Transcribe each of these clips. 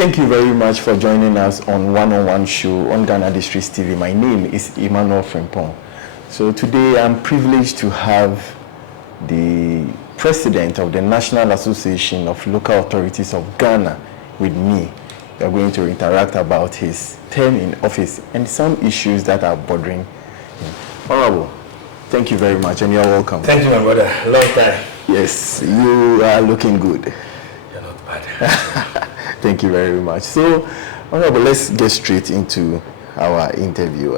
Thank you very much for joining us on One-on-One Show on Ghanadistricts TV. My name is Emmanuel Frimpong. So today I'm privileged to have the President of the National Association of Local Authorities of Ghana with me. We are going to interact about his term in office and some issues that are bothering him. Honorable, thank you very much and you're welcome. Thank you, my brother. Long time. Yes, you are looking good. You're not bad. Thank you very much. So, Honorable, let's get straight into our interview.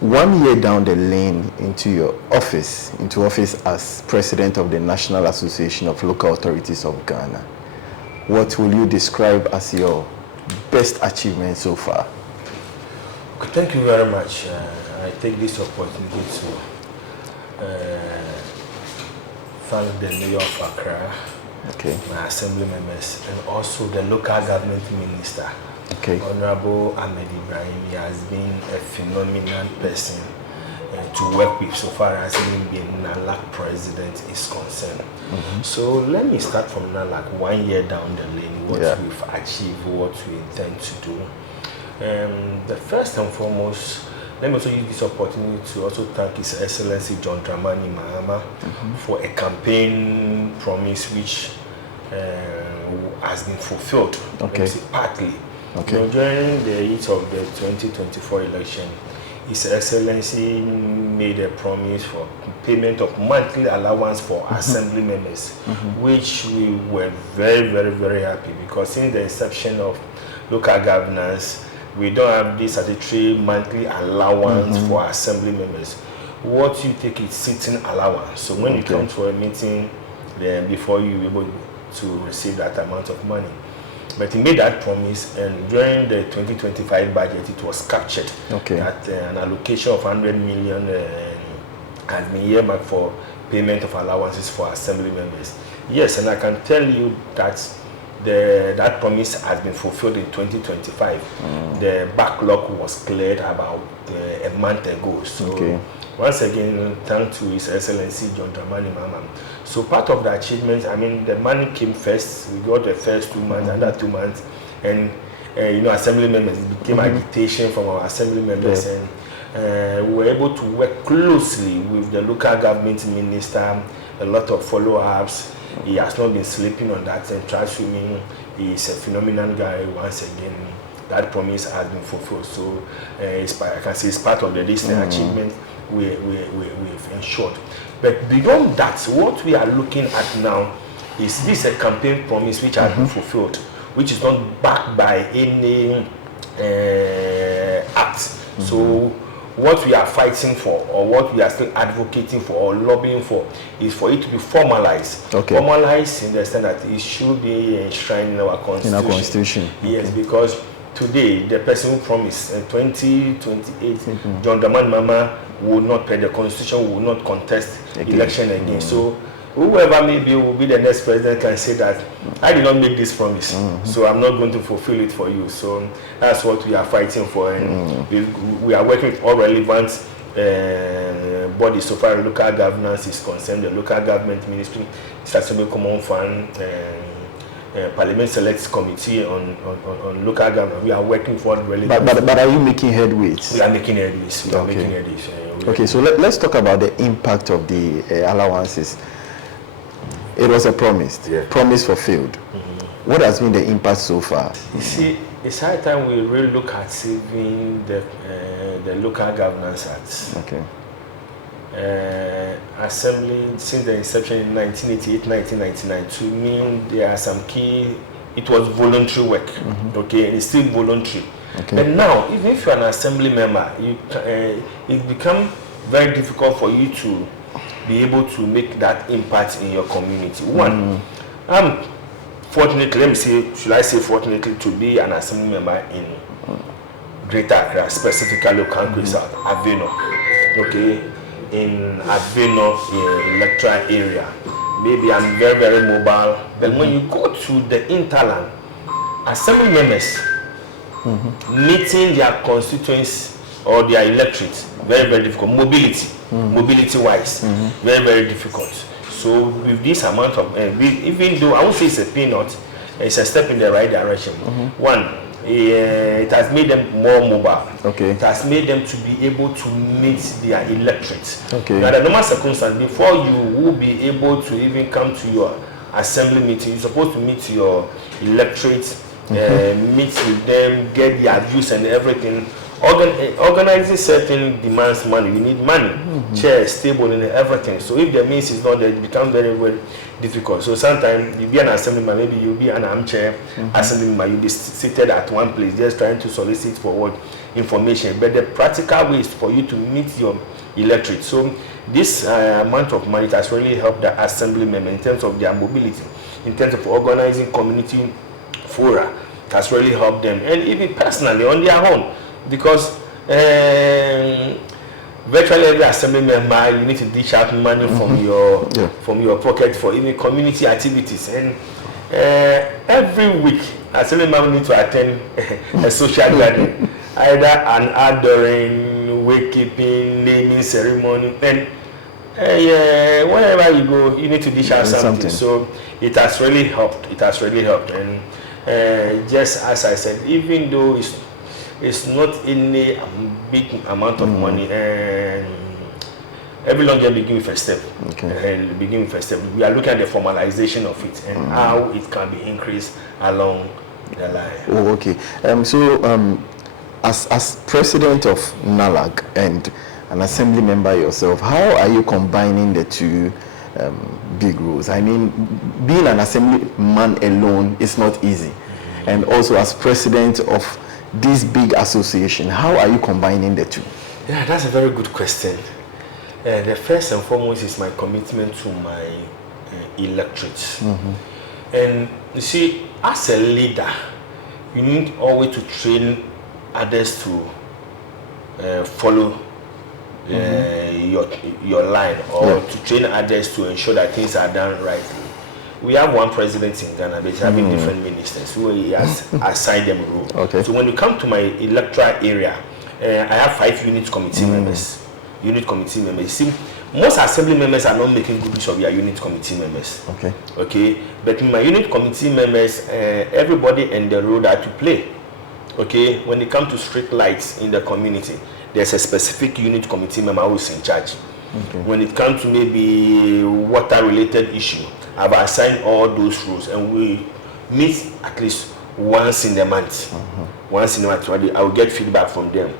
1 year down the lane into office as President of the National Association of Local Authorities of Ghana, what will you describe as your best achievement so far? Okay, thank you very much. I take this opportunity to thank the Mayor of Accra, my assembly members, and also the local government minister. Honorable Ahmed Ibrahim. He has been a phenomenal person to work with so far as him being Nalag president is concerned. So let me start from Nalag, 1 year down the lane, what we've achieved, what we intend to do. The first and foremost, let me also use this opportunity to also thank His Excellency John Dramani Mahama for a campaign promise which has been fulfilled, partly. During the heat of the 2024 election, His Excellency made a promise for payment of monthly allowance for assembly members, which we were very, very, very happy because since the inception of local governance, we don't have this statutory monthly allowance for assembly members. What you take is sitting allowance. So when you come to a meeting, then before you be able to receive that amount of money. But he made that promise, and during the 2025 budget, it was captured that an allocation of 100 million has been earmarked for payment of allowances for assembly members. Yes, and I can tell you that that promise has been fulfilled in 2025. The backlog was cleared about a month ago. So once again, thanks to His Excellency John Dramani Mahama. So part of the achievement, I mean, the money came first. We got the first 2 months, under 2 months, and assembly members, it became agitation from our assembly members, and we were able to work closely with the local government minister. A lot of follow-ups. He has not been sleeping on that, and trust me, he is a phenomenal guy. Once again, that promise has been fulfilled. So I can say it's part of the recent achievement we've ensured. But beyond that, what we are looking at now is this a campaign promise which has been fulfilled, which is not backed by any act. So what we are fighting for, or what we are still advocating for or lobbying for, is for it to be formalized. Formalized in the sense that it should be enshrined in our constitution. Yes, because today the person who promised 2028, John Dramani Mahama will not pay the constitution, will not contest election again. So whoever maybe will be the next president can say that I did not make this promise, so I'm not going to fulfill it for you. So that's what we are fighting for, and we are working with all relevant bodies so far as local governance is concerned, the local government ministry, Statutory Common Fund, Parliament Select Committee on local government. We are working for relevant. But are you making headways? We are making headways. We are making headways. So let's talk about the impact of the allowances. It was a promise. Promise fulfilled. What has been the impact so far? You see, it's high time we really look at saving the local governance acts. Assembly since the inception in 1988, 1999. To me, there are some key. It was voluntary work. It's still voluntary. And now, even if you're an assembly member, it becomes very difficult for you to be able to make that impact in your community. One, I'm fortunately, should I say fortunately, to be an assembly member in Greater Accra, specifically Okanko South, Aveno. In Aveno, Electoral area. Maybe I'm very, very mobile. But when you go to the interland, assembly members meeting their constituents or their electorates, very, very difficult. Mobility-wise, very, very difficult. So with this amount of, even though I won't say it's a peanut, it's a step in the right direction. One, it has made them more mobile. Okay. It has made them to be able to meet their electorate. Okay. Now, the normal circumstance, before you will be able to even come to your assembly meeting, you're supposed to meet your electorate, meet with them, get their views and everything. Organizing certain demands money. You need money, chairs, table, and everything. So if the means is not there, it becomes very, very difficult. So sometimes you be an assemblyman, maybe you'll be an armchair assemblyman, you'll be seated at one place just trying to solicit for what information. But the practical way is for you to meet your electorate. So this amount of money has really helped the assemblymen in terms of their mobility, in terms of organizing community fora. It has really helped them, and even personally on their own. Because virtually every assembly member, you need to dish out money from your pocket for even community activities, and every week assembly member need to attend a social gathering, either an adoring, wakekeeping, naming ceremony, and wherever you go, you need to dish out something. So it has really helped. It has really helped, and just as I said, even though it's not any big amount of money, and every long year begin with a step. And begin with a step. We are looking at the formalization of it and how it can be increased along the line. Oh, okay. As president of Nalag and an assembly member yourself, how are you combining the two big roles? I mean, being an assemblyman alone is not easy, and also as president of this big association, how are you combining the two? Yeah, that's a very good question. The first and foremost is my commitment to my electorate. And you see, as a leader, you need always to train others to follow your line, or to train others to ensure that things are done rightly. We have one president in Ghana, but having different ministers who he has assigned them role. So when you come to my electoral area, I have 5 unit committee members. Unit committee members. See, most assembly members are not making good use of their unit committee members. But in my unit committee members, everybody in the role that to play. When it comes to street lights in the community, there's a specific unit committee member who is in charge. When it comes to maybe water-related issue, I've assigned all those roles, and we meet at least once in a month. Once in a month, I will get feedback from them.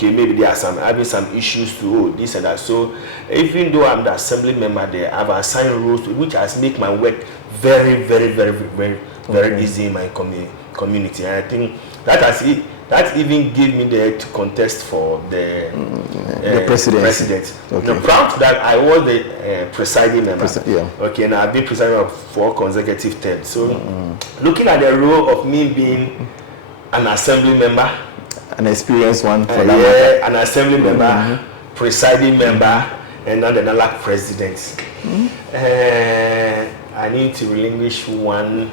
Maybe they are having some issues to this and that. So even though I'm the assembly member there, I've assigned roles which has made my work very, very, very, very, very easy in my community. And I think that even gave me the contest for the president. I'm proud that I was the presiding member. And I've been presiding for 4 consecutive terms. So looking at the role of me being an assembly member, an experienced one for that an assembly member, presiding member, and now the Nalag president, I need to relinquish one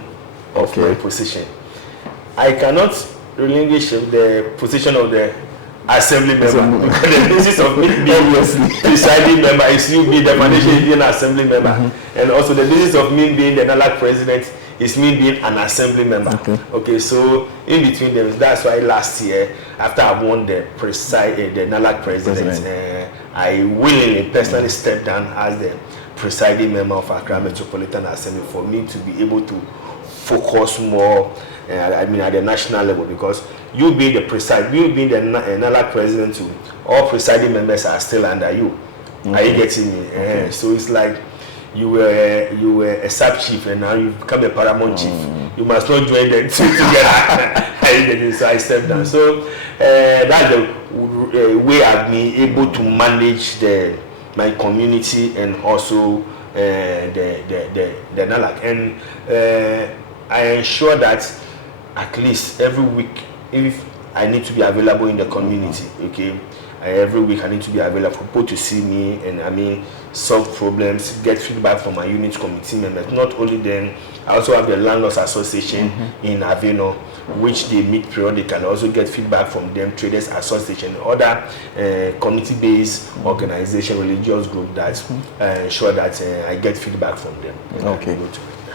of my position. I cannot relinquish the position of the assembly member because the basis of me being presiding member is you being the foundation being an assembly member, and also the basis of me being the Nalag president is me being an assembly member. So in between them, that's why last year, after I won the Nalag president, I willingly personally stepped down as the presiding member of Accra Metropolitan Assembly for me to be able to focus more at the national level, because you being the Nalag president too, all presiding members are still under you. Are you getting me? So it's like you were a sub chief and now you become a paramount chief. You must not join the two together. So I stepped down. So that's the way I've been able to manage my community and also the Nalag. And I ensure that at least every week, if I need to be available in the community, every week I need to be available for people to see me and solve problems, get feedback from my unit committee members. Not only then, I also have the Landlords Association in Avino, which they meet periodically. I also get feedback from them, Traders Association, other community-based organization, religious group that ensure that I get feedback from them.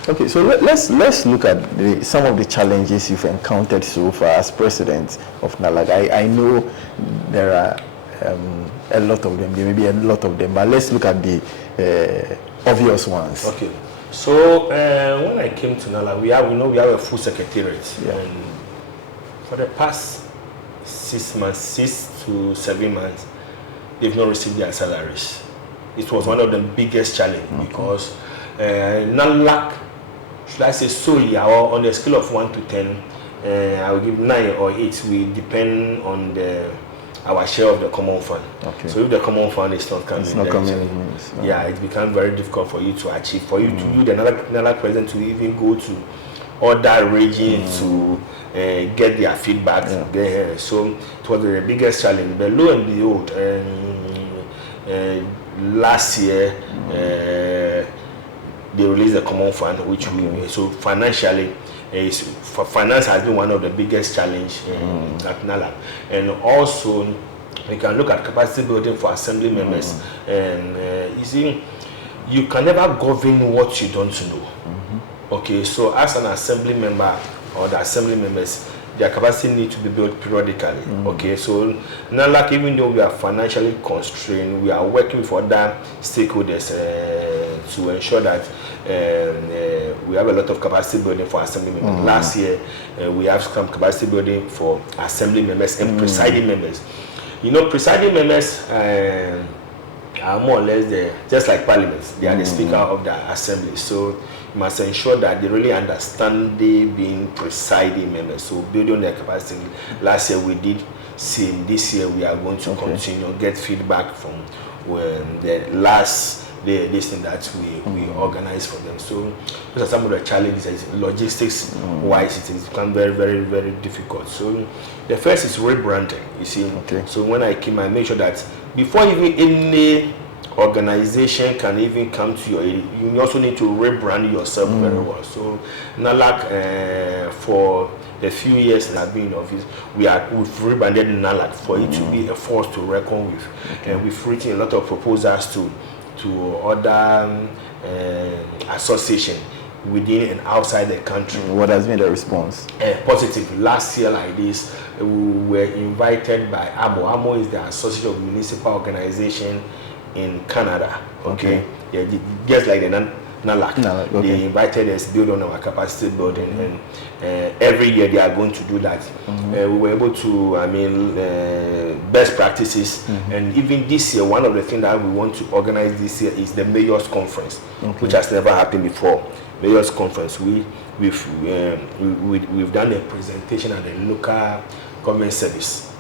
Okay, so let's look at some of the challenges you've encountered so far as president of Nalag. I know there are a lot of them. There may be a lot of them, but let's look at the obvious ones. Okay. So when I came to Nalag, we have a full secretariat, and for the past 6 to 7 months, they've not received their salaries. It was one of the biggest challenges because Nalag, should I say so, on a scale of 1 to 10, I will give 9 or 8. We depend on our share of the common fund. Okay. So if the common fund is not coming, it becomes very difficult for you to achieve. For you to do the Nalag president to even go to other regions to get their feedback. So it was the biggest challenge. But lo and behold, last year they released the common fund, which so financially, finance has been one of the biggest challenge at Nalag. And also we can look at capacity building for assembly members. And you see, you can never govern what you don't know. Okay, so as an assembly member or the assembly members, their capacity need to be built periodically. Okay, so Nalag, even though we are financially constrained, we are working with other stakeholders to ensure that we have a lot of capacity building for assembly members. Last year, we have some capacity building for assembly members and presiding members. You know, presiding members are more or less just like parliaments. They are the speaker of the assembly. So you must ensure that they really understand they being presiding members. So building their capacity. Last year we did same. This year we are going to continue, get feedback from the last this thing that we organize for them. So those are some of the challenges. Logistics wise, it has become very, very, very difficult. So the first is rebranding. You see, so when I came, I made sure that before even any organization can even come to your, you also need to rebrand yourself very well. So Nalag, for the few years that I've been in office, we've rebranded Nalag for it to be a force to reckon with. And we've written a lot of proposals to other associations within and outside the country. What has been the response? Positive. Last year like this, we were invited by AMO. AMO is the Association of Municipal Organization in Canada. Okay. Yeah, just like the Nalag. They invited us to build on our capacity building, and every year they are going to do that. We were able to, best practices, and even this year, one of the things that we want to organize this year is the Mayor's Conference, which has never happened before. Mayor's Conference, we've done a presentation at the local government service,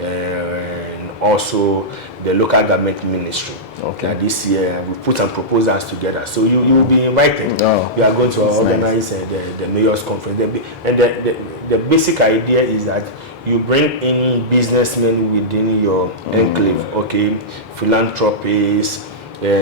and also the local government ministry. This year we put some proposals together, so you will be invited. We are going to organize the Mayor's Conference, and the basic idea is that you bring in businessmen within your enclave, philanthropists,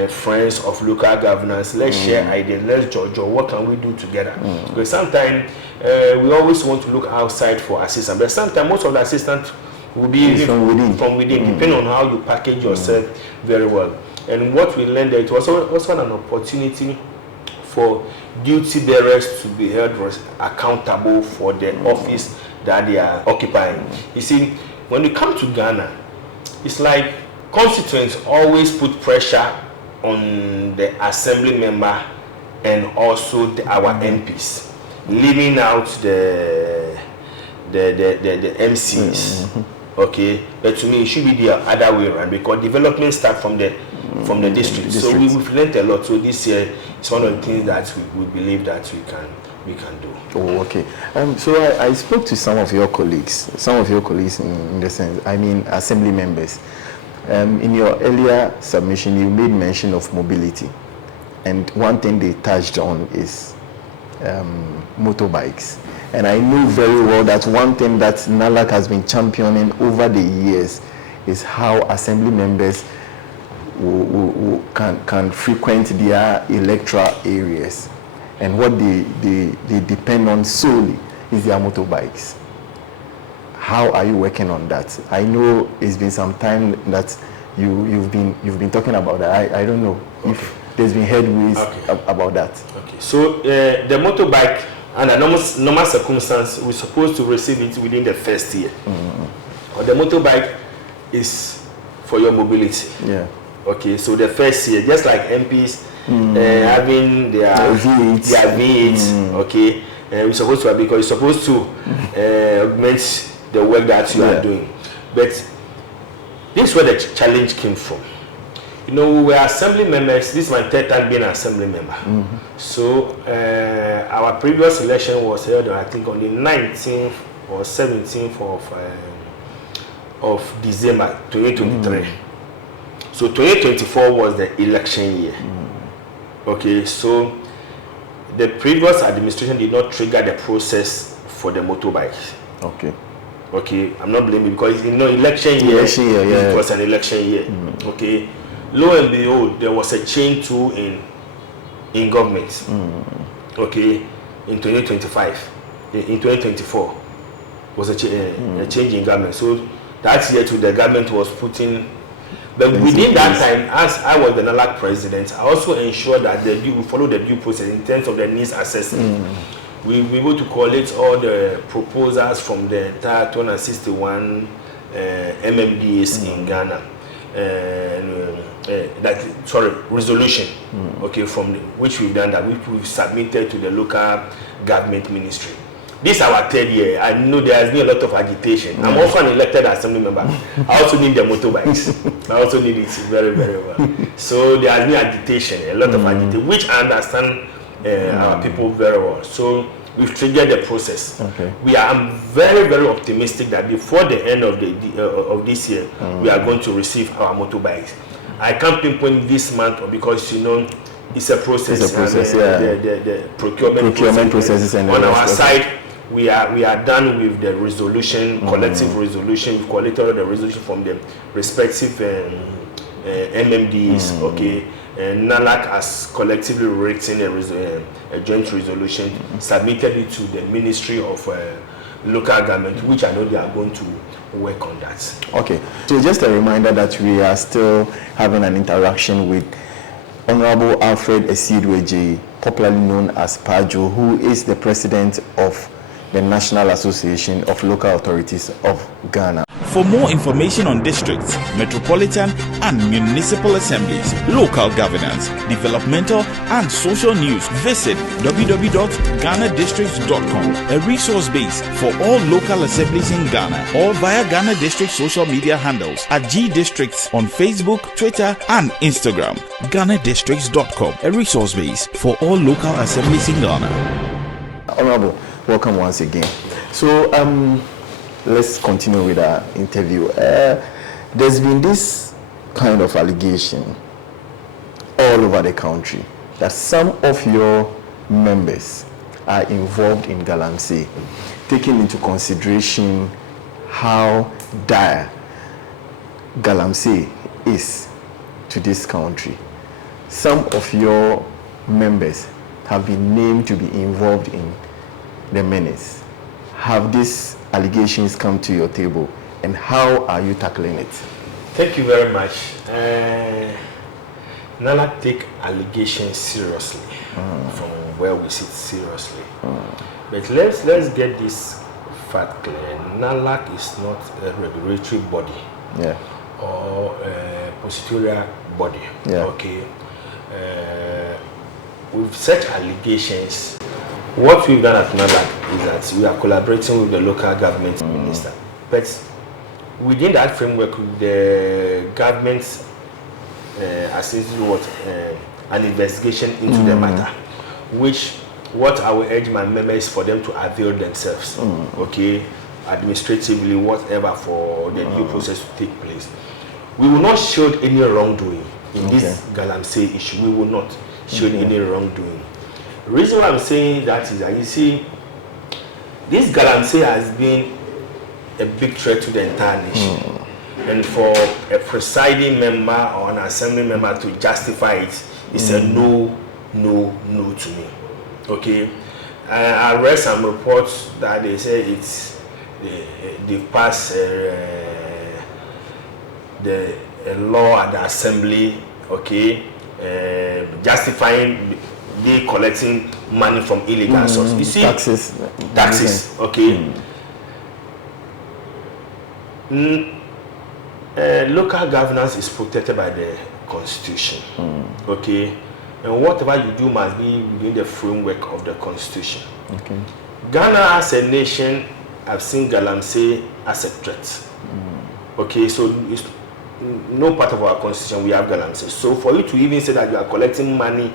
friends of local governance. Let's share ideas. Let's judge what can we do together. Because sometimes we always want to look outside for assistance, but sometimes most of the assistance will be from within, depending on how you package yourself very well. And what we learned there, it was also an opportunity for duty bearers to be held accountable for the office that they are occupying. You see, when you come to Ghana, it's like constituents always put pressure on the assembly member and also our MPs, leaving out the MCs. But to me it should be the other way around, because development starts from the district. So we've learned a lot. So this year it's one of the things that we believe that we can do. So I spoke to some of your colleagues in the sense, assembly members. In your earlier submission, you made mention of mobility, and one thing they touched on is motorbikes. And I know very well that one thing that Nalag has been championing over the years is how assembly members can frequent their electoral areas, and what they depend on solely is their motorbikes. How are you working on that? I know it's been some time that you've been talking about that. I don't know if there's been headways about that. Okay. So the motorbike, under normal circumstance, we're supposed to receive it within the first year. Or the motorbike is for your mobility. Yeah. Okay. So the first year, just like MPs having their V8s, okay, we're supposed to have, because you're supposed to augment the work that you are doing. But this is where the challenge came from. You know, we were assembly members. This is my third time being an assembly member. So our previous election was held, I think, on the 19th or 17th of December 2023. So 2024 was the election year. Okay, so the previous administration did not trigger the process for the motorbikes. Okay, I'm not blaming, because election year, it was an election year. Okay, lo and behold, there was a change too in government. Okay, in 2025, in 2024 was a change in government. So that year too, the government was putting. But within that time, as I was the Nalag president, I also ensured that we follow the due process in terms of the needs assessment. We were able to collect all the proposals from the entire 261 MMDAs in Ghana. Resolution, okay, from which we've done that, which we've submitted to the local government ministry. This is our third year. I know there has been a lot of agitation. I'm also an elected assembly member. I also need the motorbikes. I also need it very, very well. So there has been agitation, a lot of agitation, which I understand our people very well. So we've triggered the process. I'm very, very optimistic that before the end of this year, we are going to receive our motorbikes. I can't pinpoint this month because it's a process. It's a process, the procurement processes and on our side. We are done with the resolution, collective resolution. We've collected all the resolution from the respective MMDs. Okay, and Nalag has collectively written a joint resolution, submitted it to the Ministry of Local Government, which I know they are going to work on that. Okay, so just a reminder that we are still having an interaction with Honorable Alfred Esidweji, popularly known as Pajo, who is the president of the National Association of Local Authorities of Ghana. For more information on districts, metropolitan and municipal assemblies, local governance, developmental and social news, visit www.ghanadistricts.com, a resource base for all local assemblies in Ghana, or via Ghana District social media handles at G Districts on Facebook, Twitter and Instagram. Ghanadistricts.com, a resource base for all local assemblies in Ghana. Honorable, welcome once again. So let's continue with our interview. There's been this kind of allegation all over the country that some of your members are involved in Galamsey, taking into consideration how dire Galamsey is to this country. Some of your members have been named to be involved in the menace. Have these allegations come to your table, and how are you tackling it? Thank you very much. Nalag take allegations seriously, from where we sit seriously. But let's get this fact clear. Nalag is not a regulatory body or a procedural body. Okay. With such allegations, what we've done at Nalag is that we are collaborating with the local government minister. But within that framework, the government assisted with an investigation into the matter, which what I will urge my members for them to avail themselves, okay, administratively, whatever, for the due process to take place. We will not show any wrongdoing in this Galamsey issue. We will not show any wrongdoing. The reason why I'm saying that is that, you see, this Galamsey has been a big threat to the entire nation. And for a presiding member or an assembly member to justify it, it's a no to me. Okay? I read some reports that they say they passed a law at the assembly, okay, justifying they collecting money from illegal sources. You see, taxes. Okay. Local governance is protected by the Constitution. Okay, and whatever you do must be within the framework of the Constitution. Okay. Ghana as a nation, I've seen Galamsey as a threat. Okay, so it's no part of our constitution we have Galamsey. So for you to even say that you are collecting money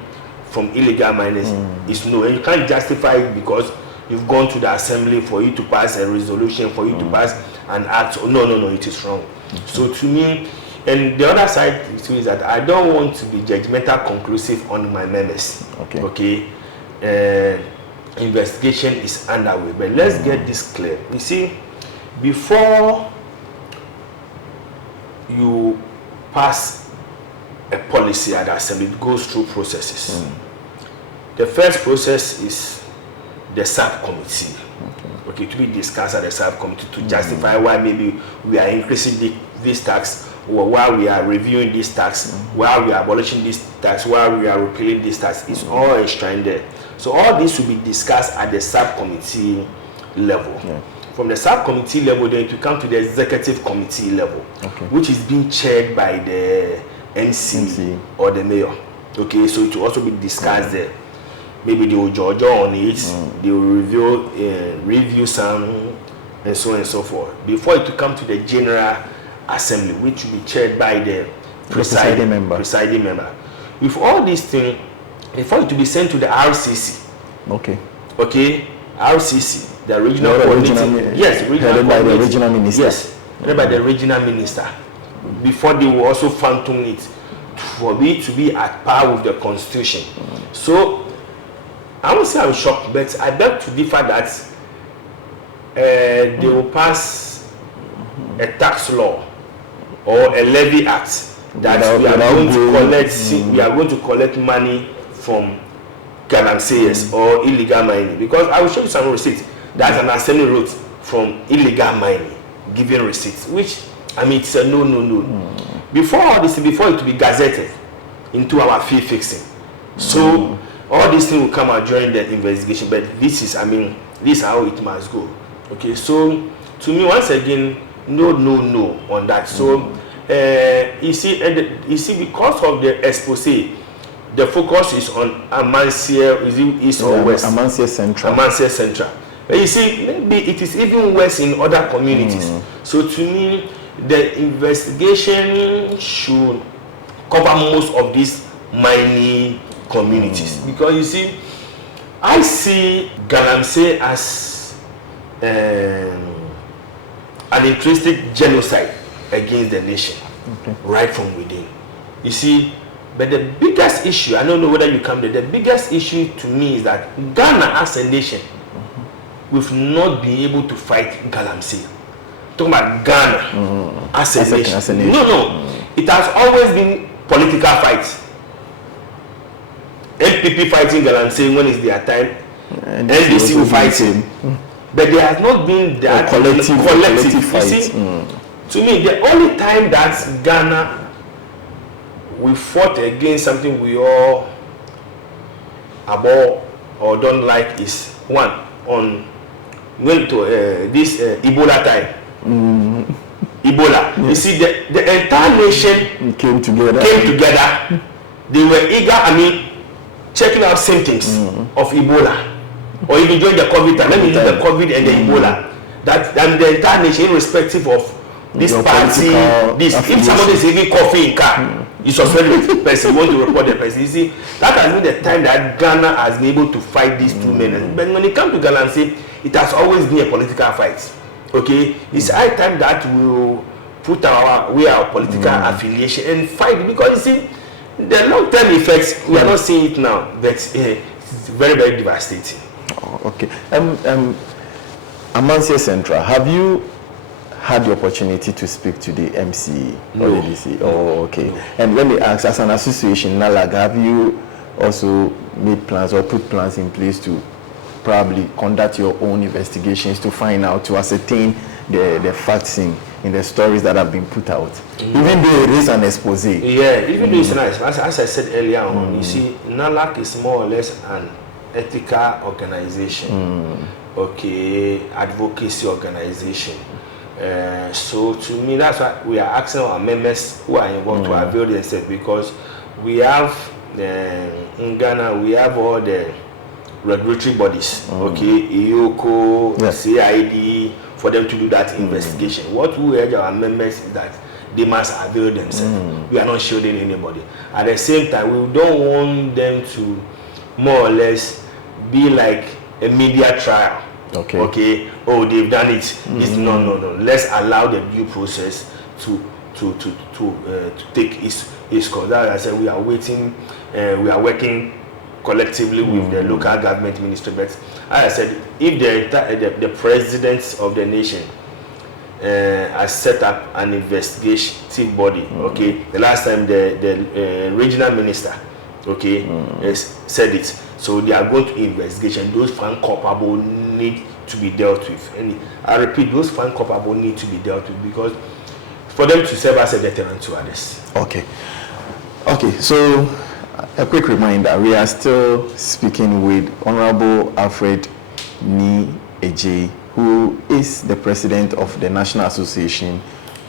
from illegal miners is no, and you can't justify it because you've gone to the assembly for you to pass a resolution, for you to pass an act. No, it is wrong. So to me, and the other side is that I don't want to be judgmental conclusive on my members. Okay. Investigation is underway, but let's get this clear. You see, before you pass a policy at the assembly, it goes through processes. The first process is the subcommittee. Okay, to be discussed at the subcommittee to justify why maybe we are increasing this tax, or why we are reviewing this tax, why we are abolishing this tax, why we are repealing this tax. It's all enshrined there. So all this will be discussed at the subcommittee level. From the subcommittee level, then to come to the executive committee level, which is being chaired by the MC or the mayor. Okay, so it will also be discussed there. Maybe they will judge on it, they will review some, and so on and so forth. Before it will come to the general assembly, which will be chaired by the presiding member. With all these things, before it will be sent to the RCC. RCC, the regional coordinating. Yes, headed by the regional minister. Yes, headed by the regional minister. Before they will also phantom it for it to be at par with the constitution. So I would say I'm shocked, but I beg to differ that they will pass a tax law or a levy act that we are going to collect money from Galamseyers or illegal mining, because I will show you some receipts. That's an assembly route from illegal mining, giving receipts, which I mean it's a no. Before all this, before it to be gazetted into our fee fixing. So all these things will come out during the investigation, but this is this is how it must go. Okay, so to me once again, no on that. So you see because of the expose, the focus is on Amancia, is it east or west? Amancia Central. You see, maybe it is even worse in other communities. So to me, the investigation should cover most of these mining communities. Because you see, I see Galamsey as an intrinsic genocide against the nation, right from within. You see, but the biggest issue, I don't know whether you come there, the biggest issue to me is that Ghana as a nation, we've not been able to fight Galamsey. Talking about Ghana as a nation. No. It has always been political fights. MPP fighting Galamsey when it's their time, NDC will fight him. But there has not been that collective fight. You see, to me, the only time that Ghana we fought against something we all abhor or don't like is one on when to this Ebola time. Ebola. You see, the entire nation came together. They were eager, checking out symptoms of Ebola. Or even during the COVID time. Let me use the COVID and the Ebola. That the entire nation, irrespective of this party, if somebody is even coughing in car, you suspect the person, you want to report the person. You see, that has been the time that Ghana has been able to fight these two men. But when it comes to Galamsey, it has always been a political fight. Okay, it's high time that we will put our political affiliation and fight, because you see, the long-term effects we are not seeing it now, but it's very, very devastating. Okay, Amancia Central, have you had the opportunity to speak to the MC or the DC? Okay. No. And when they ask, as an association, Nalag, have you also made plans or put plans in place to probably conduct your own investigations to find out, to ascertain the facts in in the stories that have been put out, even though it is an expose. Yeah, even though it's nice. As I said earlier on, you see, Nalag is more or less an ethical organization, okay, advocacy organization. So to me, that's why we are asking our members who are involved to avail themselves, because we have in Ghana, we have all the regulatory bodies, okay, EOCO, CID, for them to do that investigation. What we urge our members is that they must avail themselves. We are not shielding anybody. At the same time, we don't want them to more or less be like a media trial. Okay. Oh, they've done it. No. Let's allow the due process to take its course. As I said, we are waiting. We are working collectively with the local government ministry. But as I said, if the president of the nation has set up an investigative body, okay, the last time the regional minister, said it. So they are going to investigation. Those found culpable need to be dealt with. And I repeat, those found culpable need to be dealt with, because for them to serve as a deterrent to others. Okay, so a quick reminder, we are still speaking with Honorable Alfred Ni Eje, who is the president of the National Association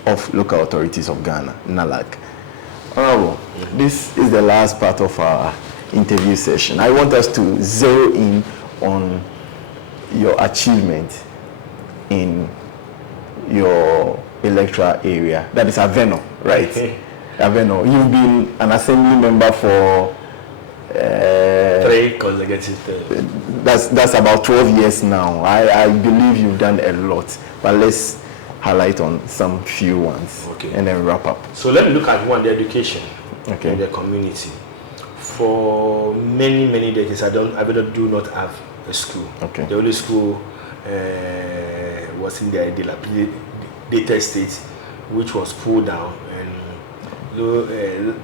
of Local Authorities of Ghana, Nalag. Honorable, this is the last part of our interview session. I want us to zero in on your achievement in your electoral area. That is Aveno, right? Aveno. You've been an assembly member for 3 consecutive terms. That's about 12 years now. I believe you've done a lot, but let's highlight on some few ones, and then wrap up. So let me look at one, the education in the community. For many decades, I do not have a school. The only school was in the dilapidated state, which was pulled down, and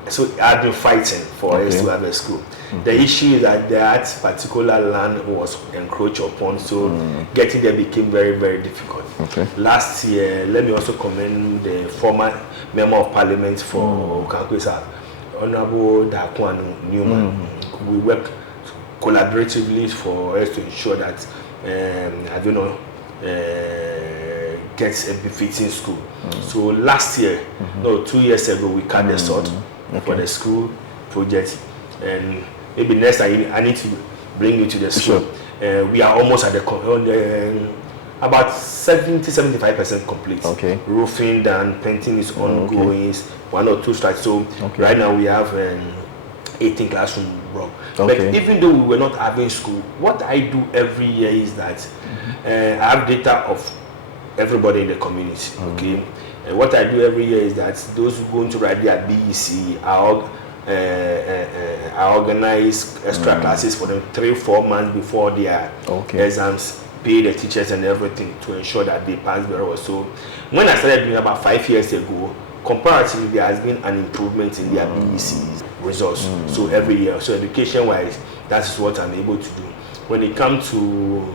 so I've been fighting for us to have a school. The issue is that particular land was encroached upon, so getting there became very difficult. Last year, let me also commend the former member of parliament for Kankwesa, Honorable Dakwanu Newman. We work collaboratively for us to ensure that gets a befitting school. So last year, 2 years ago, we cut the sort for the school project, and maybe next time I need to bring you to the school. We are almost at about 70-75% complete. Roofing done, painting is ongoing, 1 or 2 strikes. So right now we have 18 classroom block. But even though we were not having school, what I do every year is that I have data of everybody in the community. And what I do every year is that those who going to write their BEC, I organize extra classes for them 3-4 months before their exams, pay the teachers and everything to ensure that they pass very well. So when I started doing about 5 years ago, comparatively there has been an improvement in their BEC results. So every year, so education wise, that's what I'm able to do. When it comes to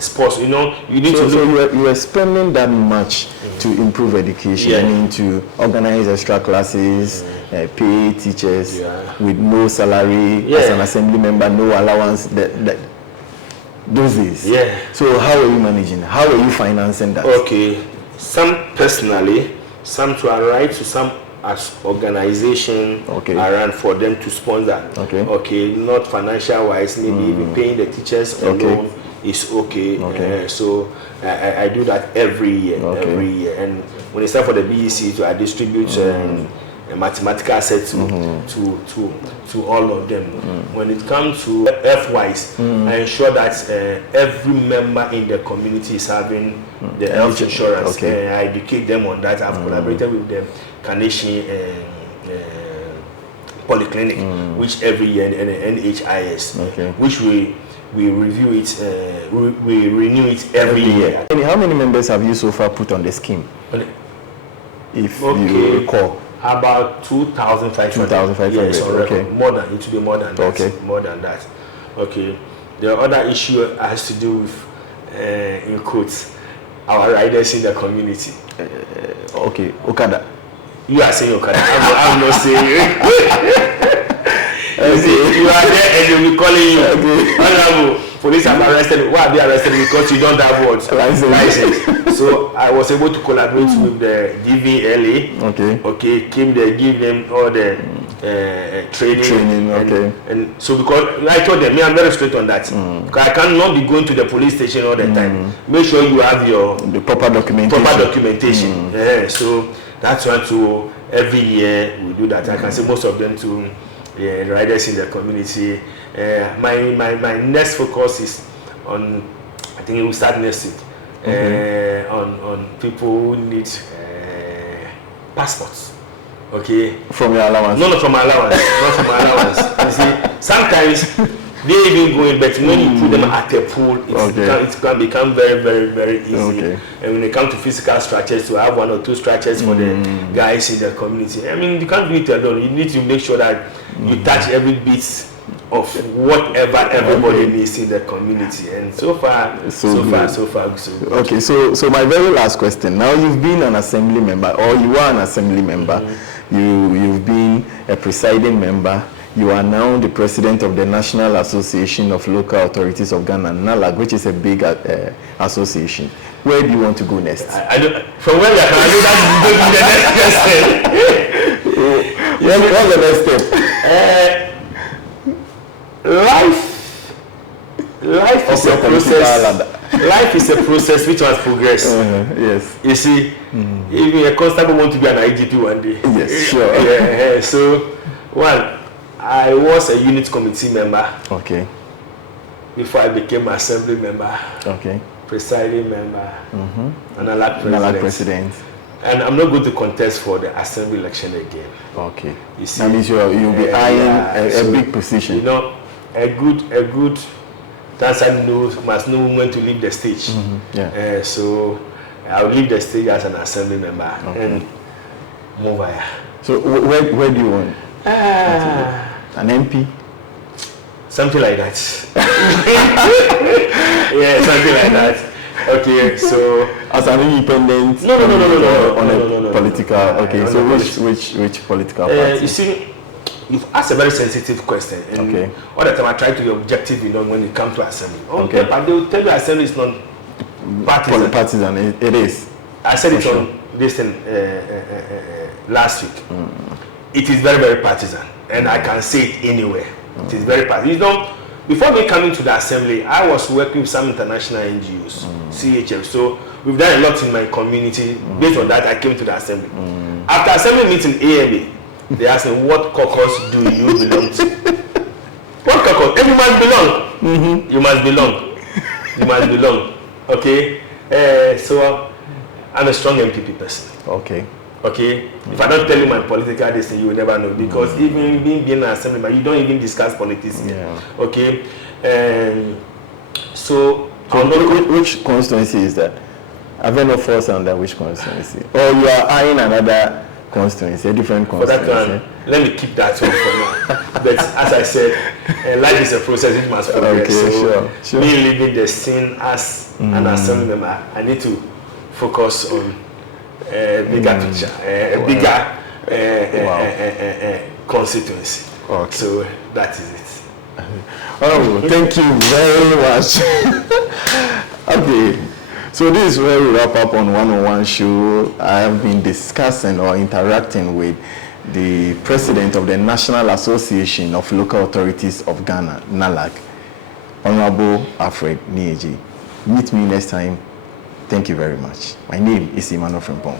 sports, you need to look. So you are spending that much to improve education. I mean, to organize extra classes, pay teachers with no salary as an assembly member, no allowance. Those days. So how are you managing? How are you financing that? Some personally, some to arrive to some as organization around for them to sponsor. Not financial wise, maybe even paying the teachers alone is so I do that every year. And when it's time for the BEC, I distribute a mathematical asset to all of them. When it comes to F-wise, I ensure that every member in the community is having the health insurance. I educate them on that. I've collaborated with them, Carnation Polyclinic, which every year, and NHIS, which we review it, we renew it every year. And how many members have you so far put on the scheme? If you recall. About 2,500. 2,500. Yes, more than it will be more than that. More than that. The other issue has to do with in quotes our riders in the community. Okay, Okada. You are saying Okada. I'm not saying. You see, you are there and they'll be calling you. Honorable, police have arrested. Why have they arrested? Because you don't have what? License. So I was able to collaborate with the GVLA. Okay, came there, give them all the training. And so because I told them, I'm very straight on that. Because I cannot be going to the police station all the time. Make sure you have the proper documentation. Yeah, so that's why to every year we do that. I can say most of them to riders in the community. My next focus is on, I think it will start next week, on people who need passports. Okay. From your allowance? No, not from my allowance. Not from my allowance. You see, sometimes they even go in, but when you put them at a pool, it can become very, very, very easy. And when it comes to physical structures, to have 1 or 2 structures for the guys in the community. I mean, you can't do it alone. You need to make sure that you touch every bit of whatever everybody needs in the community. And so far, so good. Okay, so my very last question. Now you've been an assembly member, or you are an assembly member. You've been a presiding member. You are now the president of the National Association of Local Authorities of Ghana, Nalag, which is a big association. Where do you want to go next? I don't. From where we are, I know that's the next question. What's the next step? Life is a process. Life is a process which has progressed. Yes. You see, even a constable want to be an IGP one day. Yes, sure. So, I was a unit committee member. Okay. Before I became assembly member. Okay. Presiding member. And Nalag president. And I'm not going to contest for the assembly election again. Okay. You see, that means you'll be eyeing a big position. You know, a good dancer must know when to leave the stage. So I'll leave the stage as an assembly member and move on. So where do you want? An MP? Something like that. Yeah, something like that. Okay, so as an independent, no, political. Okay, so which political party? You see, you've asked a very sensitive question. And all the time I try to be objective, when it comes to assembly. But they will tell you assembly is not partisan. It is. I said it on this thing last week. It is very, very partisan, and I can say it anywhere. It is very partisan. Before me coming to the assembly, I was working with some international NGOs, CHF. So we've done a lot in my community. Based on that, I came to the assembly. After assembly meeting AMA, they asked me, what caucus do you belong to? What caucus? And you must belong. You must belong. You must belong. Okay? So I'm a strong MPP person. Okay? If I don't tell you my political destiny, you will never know. Because even being an assemblyman, you don't even discuss politics. Okay? So which constituency is that? I've no force under which constituency? Or you are eyeing another constituency, a different constituency? For that one, let me keep that one for now. But as I said, life is a process, it must progress. So me leaving the scene as an assembly member, I need to focus on a bigger picture, a bigger constituency. So that is it. Thank you very much. Okay, so this is where we wrap up on 101 show. I have been discussing or interacting with the president of the National Association of Local Authorities of Ghana, Nalag, Honorable Alfred Nieji. Meet me next time. Thank you very much. My name is Emmanuel Frimpong.